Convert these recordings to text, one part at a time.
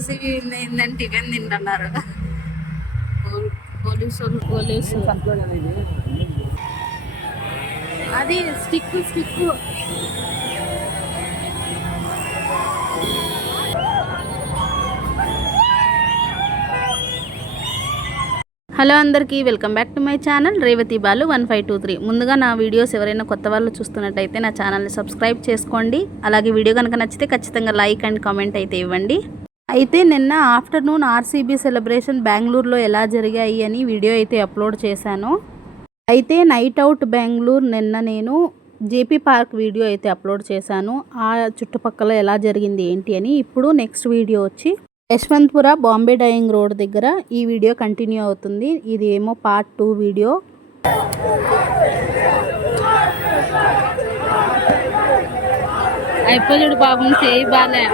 RCB ఏంటంటే tiffin తింటున్నారు police అది స్టిక్ హలో అందరికీ welcome back to my channel Revathi Balu 1523. ముందుగా నా వీడియోస్ ఎవరైనా కొత్త వాళ్ళు చూస్తున్నట్టయితే నా ఛానల్ని సబ్స్క్రైబ్ చేసుకోండి. అలాగే వీడియో కనుక నచ్చితే ఖచ్చితంగా లైక్ అండ్ కామెంట్ అయితే ఇవ్వండి. అయితే నిన్న ఆఫ్టర్నూన్ ఆర్సీబీ సెలబ్రేషన్ బెంగళూరులో ఎలా జరిగాయి అని వీడియో అయితే అప్లోడ్ చేశాను. అయితే నైట్ అవుట్ బెంగళూరు నిన్న నేను జేపీ పార్క్ వీడియో అయితే అప్లోడ్ చేశాను. ఆ చుట్టుపక్కల ఎలా జరిగింది ఏంటి అని. ఇప్పుడు నెక్స్ట్ వీడియో వచ్చి యశ్వంత్పుర బాంబే డైయింగ్ రోడ్ దగ్గర ఈ వీడియో కంటిన్యూ అవుతుంది. ఇది ఏమో పార్ట్ 2 వీడియో. అయిపోయాడు బాబు చేయి బాలే.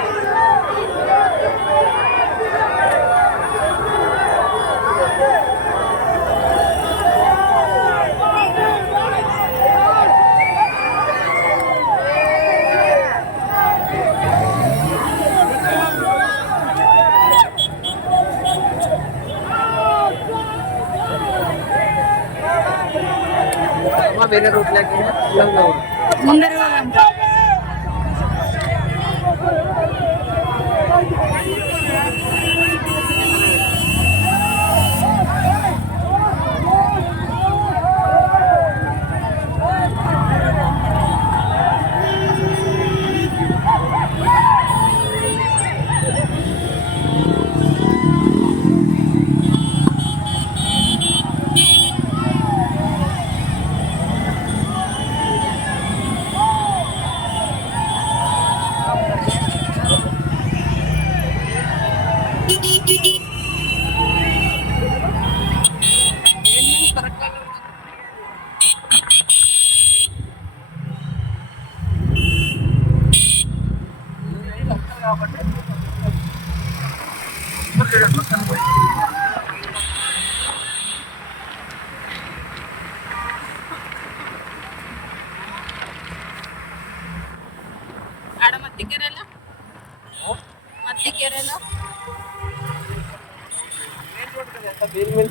వేరే రూట్లకి ముందర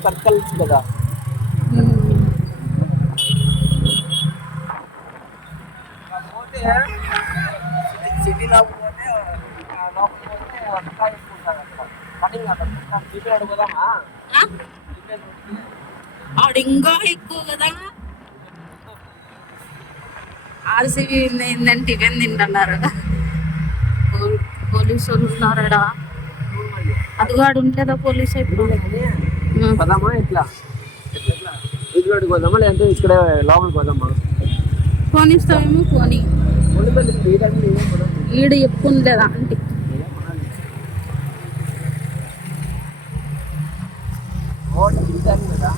సర్కిల్ కదా. సిటీలో ఇంకా ఎక్కువ కదా. ఆర్సీబీ ఏంటంటే టిఫిన్ తింటున్నారు పోలీసు వాళ్ళు ఉన్నారా. అదిగాడు ఉంటుందా పోలీసు ఇప్పుడు పోదామా ఇట్లా ఇదిలోకి పోదామా లేదంటే ఇక్కడ లోపలికి పోదామా. పోనిస్తామేమో పోనీ ఈడ చెప్పుకుంటలేదా అంటే కదా.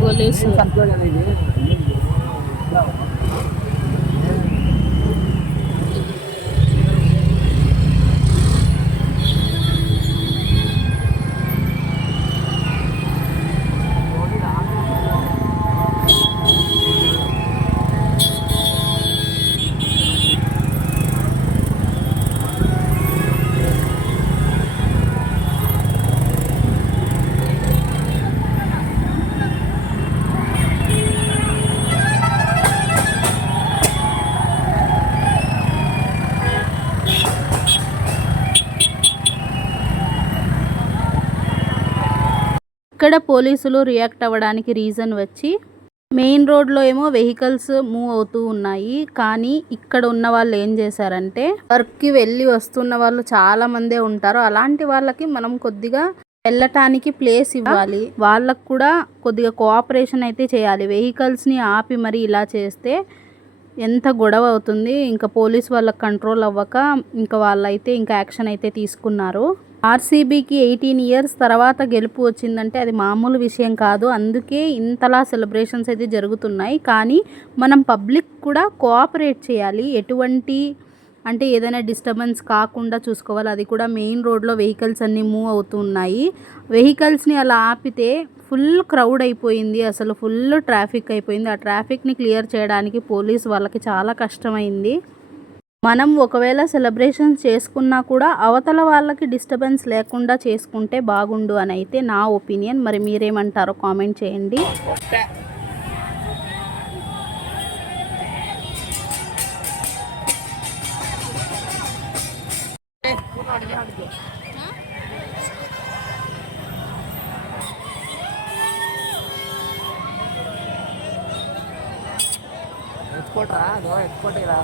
పోలీసు ఇక్కడ పోలీసులు రియాక్ట్ అవ్వడానికి రీజన్ వచ్చి మెయిన్ రోడ్లో ఏమో వెహికల్స్ మూవ్ అవుతూ ఉన్నాయి. కానీ ఇక్కడ ఉన్న వాళ్ళు ఏం చేశారంటే వర్క్కి వెళ్ళి వస్తున్న వాళ్ళు చాలా మందే ఉంటారు. అలాంటి వాళ్ళకి మనం కొద్దిగా వెళ్ళటానికి ప్లేస్ ఇవ్వాలి. వాళ్ళకు కూడా కొద్దిగా కోఆపరేషన్ అయితే చేయాలి. వెహికల్స్ని ఆపి మరి ఇలా చేస్తే ఎంత గొడవ అవుతుంది. ఇంకా పోలీస్ వాళ్ళకి కంట్రోల్ అవ్వక ఇంకా వాళ్ళైతే ఇంకా యాక్షన్ అయితే తీసుకున్నారు. ఆర్సీబీకి 18 ఇయర్స్ తర్వాత గెలుపు వచ్చిందంటే అది మామూలు విషయం కాదు. అందుకే ఇంతలా సెలబ్రేషన్స్ అయితే జరుగుతున్నాయి. కానీ మనం పబ్లిక్ కూడా కోఆపరేట్ చేయాలి. ఎటువంటి అంటే ఏదైనా డిస్టర్బెన్స్ కాకుండా చూసుకోవాలి. అది కూడా మెయిన్ రోడ్లో వెహికల్స్ అన్నీ మూవ్ అవుతున్నాయి. వెహికల్స్ని అలా ఆపితే ఫుల్ క్రౌడ్ అయిపోయింది. అసలు ఫుల్ ట్రాఫిక్ అయిపోయింది. ఆ ట్రాఫిక్ని క్లియర్ చేయడానికి పోలీస్ వాళ్ళకి చాలా కష్టమైంది. మనం ఒకవేళ సెలబ్రేషన్స్ చేసుకున్నా కూడా అవతల వాళ్ళకి డిస్టర్బెన్స్ లేకుండా చేసుకుంటే బాగుండు అని అయితే నా ఒపీనియన్. మరి మీరేమంటారో కామెంట్ చేయండి. ఎత్తుకోట్రా అదో ఎత్తుకోటరా.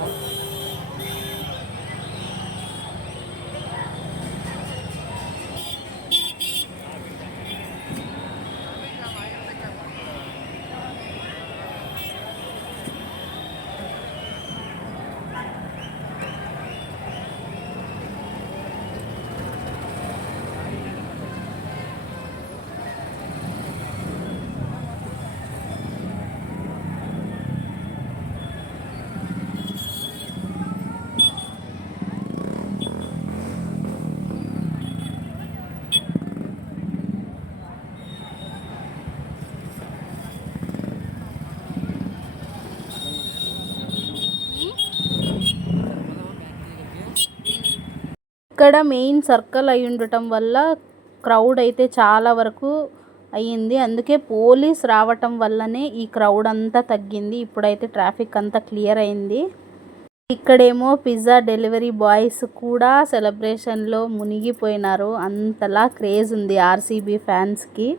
ఇక్కడ మెయిన్ సర్కిల్ అయి ఉండటం వల్ల క్రౌడ్ అయితే చాలా వరకు అయ్యింది. అందుకే పోలీస్ రావటం వల్లనే ఈ క్రౌడ్ అంతా తగ్గింది. ఇప్పుడైతే ట్రాఫిక్ అంతా క్లియర్ అయింది. ఇక్కడేమో పిజ్జా డెలివరీ బాయ్స్ కూడా సెలబ్రేషన్లో మునిగిపోయినారు. అంతలా క్రేజ్ ఉంది ఆర్సీబీ ఫ్యాన్స్కి.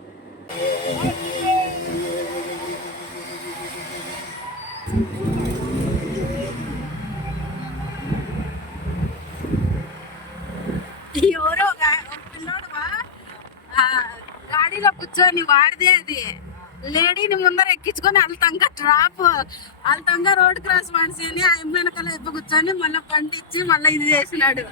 ఎవరో పిల్లోడు గాడిలో కూర్చొని వాడిదే అది లేడీని ముందర ఎక్కించుకొని అల్తంగా రోడ్ క్రాస్ మనిషిని ఆ వెనకాల ఎప్పు కూర్చొని మళ్ళీ పండించి మళ్ళీ ఇది చేసినాడు.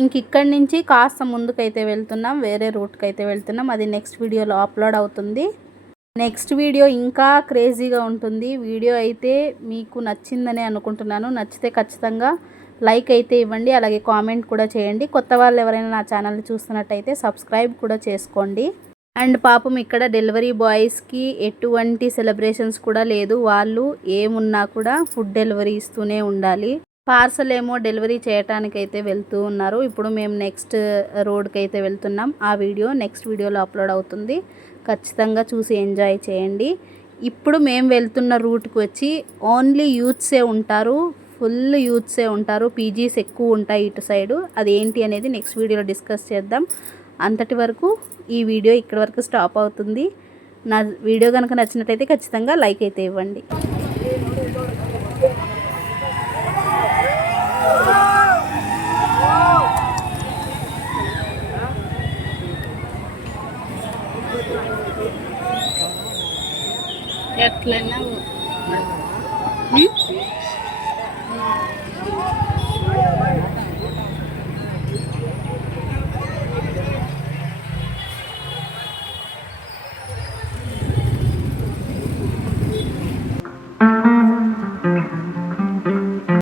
ఇంక ఇక్కడి నుంచి కాస్త ముందుకైతే వెళ్తున్నాం, వేరే రూట్కి అయితే వెళ్తున్నాం. అది నెక్స్ట్ వీడియోలో అప్లోడ్ అవుతుంది. నెక్స్ట్ వీడియో ఇంకా క్రేజీగా ఉంటుంది. వీడియో అయితే మీకు నచ్చిందని అనుకుంటున్నాను. నచ్చితే ఖచ్చితంగా లైక్ అయితే ఇవ్వండి, అలాగే కామెంట్ కూడా చేయండి. కొత్త వాళ్ళు ఎవరైనా నా ఛానల్ని చూస్తున్నట్టయితే సబ్స్క్రైబ్ కూడా చేసుకోండి. అండ్ పాపం ఇక్కడ డెలివరీ బాయ్స్కి ఎటువంటి సెలబ్రేషన్స్ కూడా లేదు. వాళ్ళు ఏమున్నా కూడా ఫుడ్ డెలివరీ ఇస్తూనే ఉండాలి. పార్సల్ ఏమో డెలివరీ చేయటానికి అయితే వెళ్తూ ఉన్నారు. ఇప్పుడు మేము నెక్స్ట్ రోడ్కి అయితే వెళ్తున్నాం. ఆ వీడియో నెక్స్ట్ వీడియోలో అప్లోడ్ అవుతుంది. ఖచ్చితంగా చూసి ఎంజాయ్ చేయండి. ఇప్పుడు మేము వెళ్తున్న రూట్కి వచ్చి ఓన్లీ యూత్సే ఉంటారు, ఫుల్ యూత్సే ఉంటారు. పీజీస్ ఎక్కువ ఉంటాయి ఇటు సైడు. అది ఏంటి అనేది నెక్స్ట్ వీడియోలో డిస్కస్ చేద్దాం. అంతటి వరకు ఈ వీడియో ఇక్కడి వరకు స్టాప్ అవుతుంది. నా వీడియో కనుక నచ్చినట్టయితే ఖచ్చితంగా లైక్ అయితే ఇవ్వండి. ఎట్లన్నా